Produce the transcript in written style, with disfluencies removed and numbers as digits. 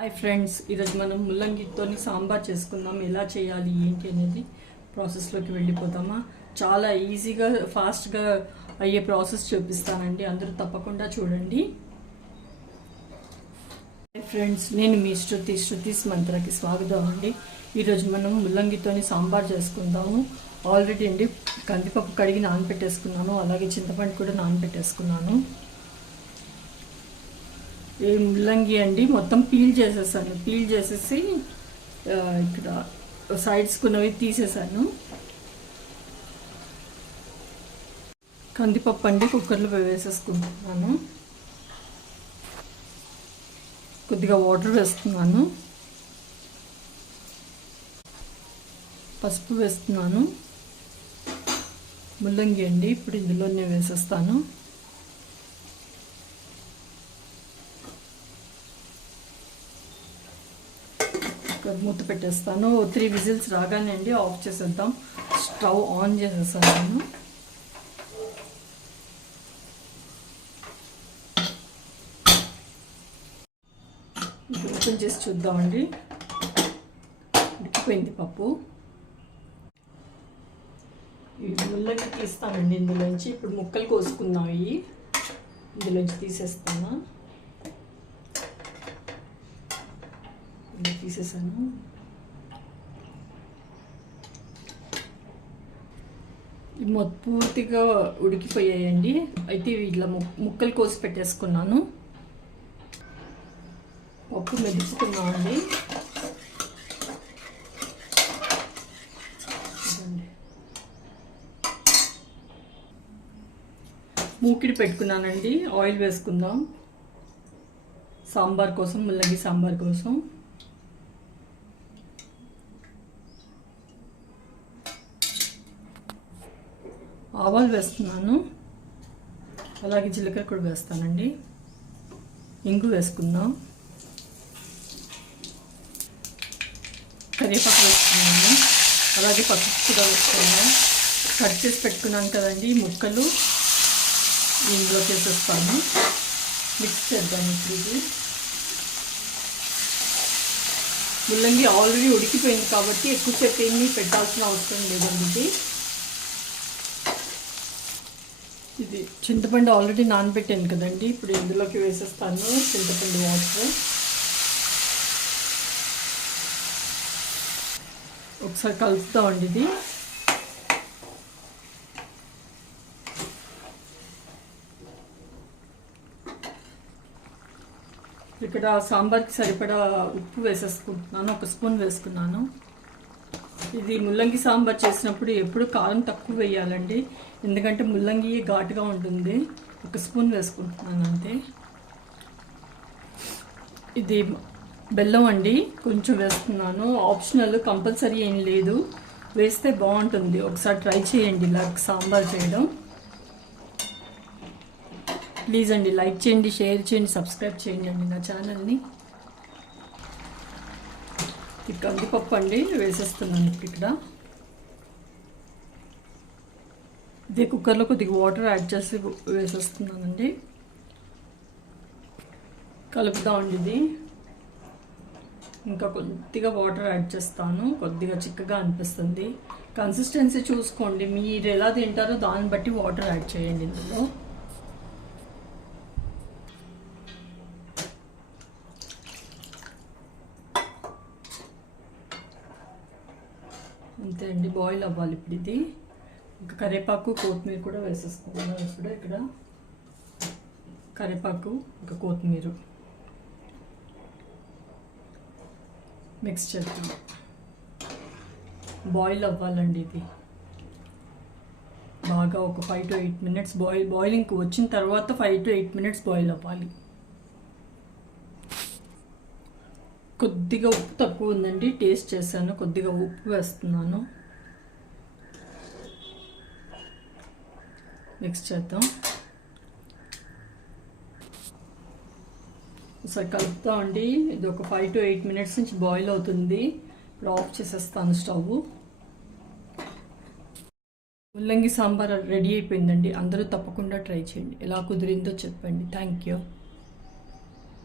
Hi friends, ఈరోజు మనం ముల్లంగితో సాంబార్ చేసుకుందాం. ఎలా చేయాలి ఏంటి అనేది ప్రాసెస్లోకి వెళ్ళిపోతామా. చాలా ఈజీగా ఫాస్ట్గా అయ్యే ప్రాసెస్ చూపిస్తానండి, అందరూ తప్పకుండా చూడండి. హాయ్ ఫ్రెండ్స్, నేను మీ శృతిస్ మంత్రకి స్వాగతం అండి. ఈరోజు మనం ముల్లంగితో సాంబార్ చేసుకుందాము. ఆల్రెడీ అండి కందిపప్పు కడిగి నానబెట్టేసుకున్నాను, అలాగే చింతపండు కూడా నానబెట్టేసుకున్నాను. ఈ ముల్లంగి అండి మొత్తం పీల్ చేసేసాను. పీల్ చేసేసి ఇక్కడ సైడ్స్ కొన్నవి తీసేసాను. కందిపప్పు అండి కుక్కర్లో వేసేసుకుంటున్నాను. కొద్దిగా వాటర్ వేస్తున్నాను, పసుపు వేస్తున్నాను. ముల్లంగి అండి ఇప్పుడు ఇందులోనే వేసేస్తాను. మూత పెట్టేస్తాను. 3 విజిల్స్ రాగానే అండి ఆఫ్ చేసేద్దాం. స్టవ్ ఆన్ చేసేస్తాను నేను. ఓపెన్ చేసి చూద్దామండి. ఉడికిపోయింది పప్పు. ఈ ముల్లంగి తీస్తామండి ఇందులోంచి. ఇప్పుడు ముక్కలు కోసుకుందాం. ఇందులోంచి తీసేస్తాను. తీసేసాను. పూర్తిగా ఉడికిపోయాయండి. అయితే ఇట్లా ముక్కలు కోసి పెట్టేసుకున్నాను. పప్పు మెదుపుకున్నామండి. మూకిడి పెట్టుకున్నానండి. ఆయిల్ వేసుకుందాం సాంబార్ కోసం, ముల్లంగి సాంబార్ కోసం. ఆవాలు వేస్తున్నాను, అలాగే జీలకర్ర కూడా వేస్తానండి. ఇంగు వేసుకుందాం. కరివేపాకు వేస్తున్నాను, అలాగే పసుపు కూడా వేసుకుందాం. కట్ చేసి పెట్టుకున్నాను కదండి ముక్కలు, ఇందులో వేసేస్తాను. మిక్స్ చేద్దాం. ఇప్పుడు ముల్లంగి ఆల్రెడీ ఉడికిపోయింది కాబట్టి ఎక్కువసేపు ఏమీ పెట్టాల్సిన అవసరం లేదండి. ఇది చింతపండు ఆల్రెడీ నానబెట్టాను కదండి, ఇప్పుడు ఇందులోకి వేసేస్తాను చింతపండు వాటర్. ఒకసారి కలుపుతామండి. ఇది ఇక్కడ సాంబార్కి సరిపడా ఉప్పు వేసేసుకుంటున్నాను. 1 స్పూన్ వేసుకున్నాను. ఇది ముల్లంగి సాంబార్ చేసినప్పుడు ఎప్పుడు కారం తక్కువ వేయాలండి, ఎందుకంటే ముల్లంగి ఘాటుగా ఉంటుంది. 1 స్పూన్ వేసుకుంటున్నాను అంతే. ఇది బెల్లం అండి, కొంచెం వేస్తున్నాను. ఆప్షనల్, కంపల్సరీ ఏం లేదు, వేస్తే బాగుంటుంది. ఒకసారి ట్రై చేయండి ఇలా సాంబార్ చేయడం. ప్లీజ్ అండి లైక్ చేయండి, షేర్ చేయండి, సబ్స్క్రైబ్ చేయండి అండి నా ఛానల్ని. కందిపప్పు అండి వేసేస్తున్నాను ఇక్కడ. ఇదే కుక్కర్లో కొద్దిగా వాటర్ యాడ్ చేసి వేసేస్తున్నానండి. కలుపుదామండి. ఇది ఇంకా కొద్దిగా వాటర్ యాడ్ చేస్తాను, కొద్దిగా చిక్కగా అనిపిస్తుంది. కన్సిస్టెన్సీ చూసుకోండి, మీరు ఎలా తింటారో దాన్ని బట్టి వాటర్ యాడ్ చేయండి ఇందులో. అంతే అండి, బాయిల్ అవ్వాలి ఇప్పుడు. ఇది ఇంకా కరివేపాకు, కొత్తిమీర కూడా వేసేసుకుందాం. ఇప్పుడు ఇక్కడ కరివేపాకు ఇంకా కొత్తిమీర మిక్స్ చేద్దాం. బాయిల్ అవ్వాలండి ఇది బాగా. ఒక 5 to 8 minutes బాయిలింగ్కి వచ్చిన తర్వాత 5 to 8 minutes బాయిల్ అవ్వాలి. కొద్దిగా ఉప్పు తక్కువ ఉందండి, టేస్ట్ చేశాను. కొద్దిగా ఉప్పు వేస్తున్నాను. మిక్స్ చేద్దాం. ఒకసారి కలుపుతామండి. ఇది ఒక 5 to 8 minutes నుంచి బాయిల్ అవుతుంది. ఇప్పుడు ఆఫ్ చేసేస్తాను స్టవ్. ముల్లంగి సాంబార్ రెడీ అయిపోయిందండి. అందరూ తప్పకుండా ట్రై చేయండి. ఎలా కుదిరిందో చెప్పండి. Thank you.